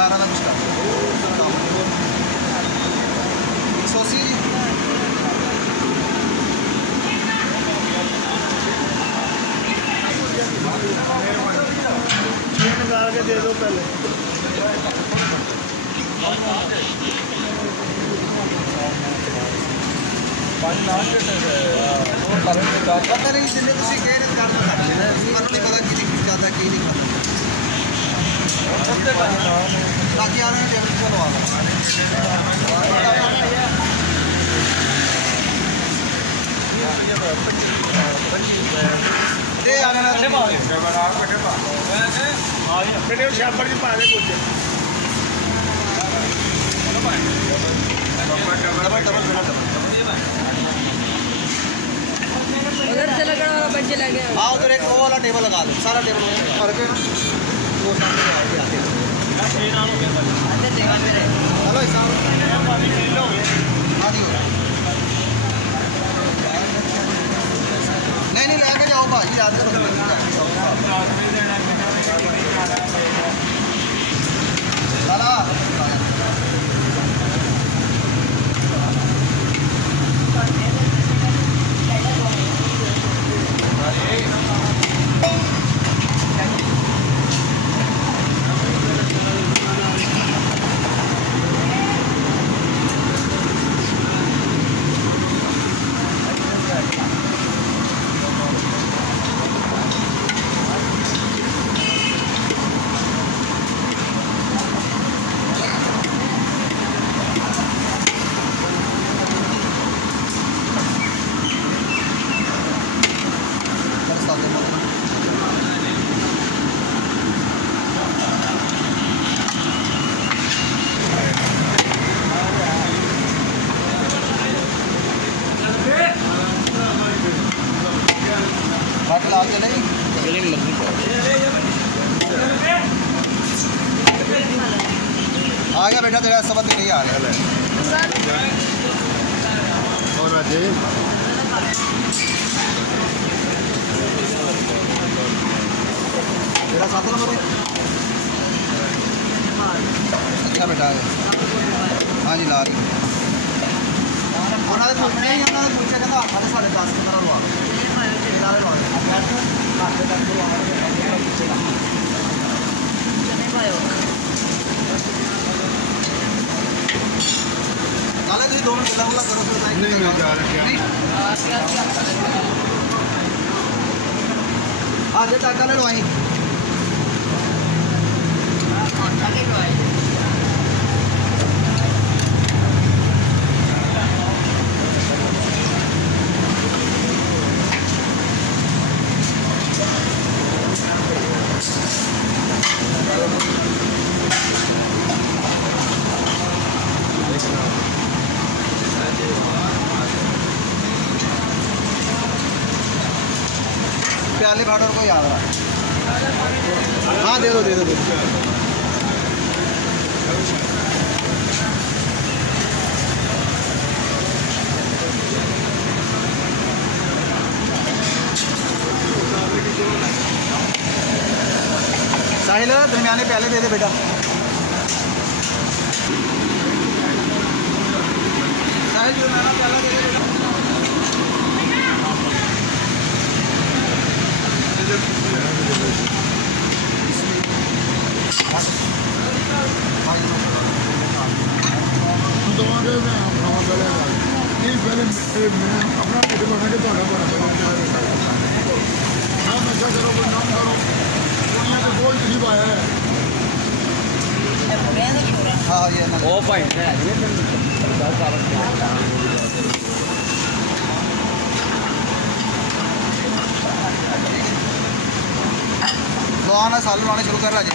11 का कुछ कर 180 जी। निकाल के दे दो पहले। पता नहीं जिन्हें तुम कह रहे कर दो पर नहीं पता कि ज़्यादा की नहीं खाता बाकी आ रहे हैं चलो आ दे आ रहे हैं बेटे शापर जी पा दे कुछ उधर से लगा वाला बच्चे लगे। हाँ उधर एक वो वाला टेबल लगा दो सारा टेबल करके वो सामने चलो नहीं लेके जाओ भाई याद करो चला आ गया बेटा तेरा सबक नहीं आ गया और अजय तेरा 7 नंबर अच्छा बेटा हाँ जी ला रही उन्होंने पूछा कहना 10:30 15 लवा काले तुम दोनों गला गुला करो नहीं मैं जा रहा आज टाका ले लो आई प्याले भाड़ों को याद रहा हाँ दे दो साहिल दरमियाने प्याले दे दे बेटा साहिल दरमियाना प्याला दे दे बेटा अपना पेट बना के नशा करो कोई नाम करो दुनिया को बोल नहीं पाया है हाँ ये ओ पॉइंट है तो आना साल लाने शुरू कर राजे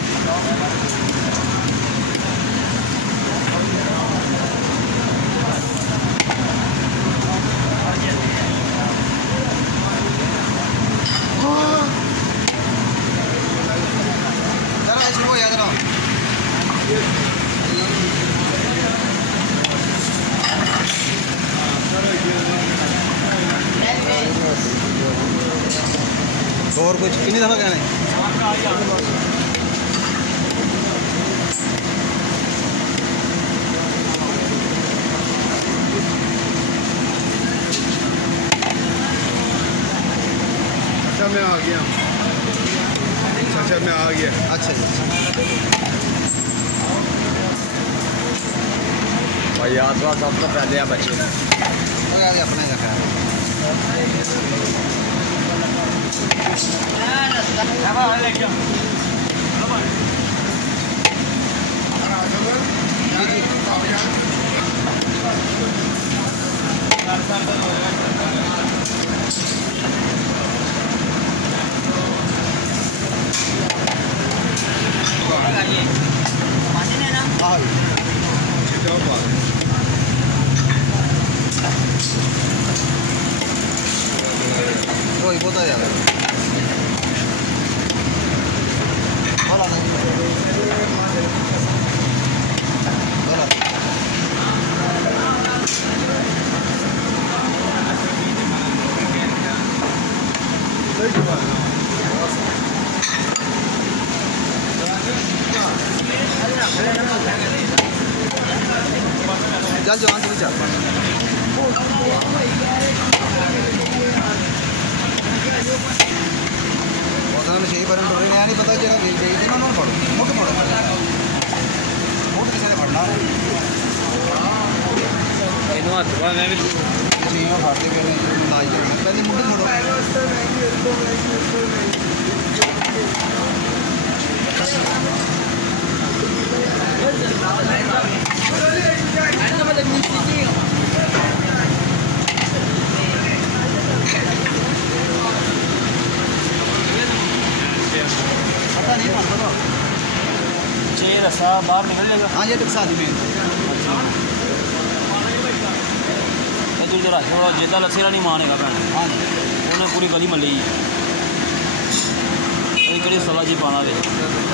शुरू हो जाए और कुछ इन्हीं दफा कहना है आ गया अच्छा मैं आ गया। अच्छा जी भाई आज तो सब तो पहले हैं बच्चे यार अपने रखा है कोई पता यार बोला नहीं बोला चल जवान से भी चल छे पर नहीं पता जगह इन्होंने पढ़ो मुठ पढ़ो मुठ किसी ने पढ़ना मैं भी पढ़ते पे पहले मुठ छोड़ो रस्सा बाहर निकल लेगा। हाँ ये टक्सा दी मेन इधर रश थोड़ा जेदा लस्सेरा नहीं मानेगा भैन हाँ उन्हें पूरी गली मली कड़ी सला जी पाना दे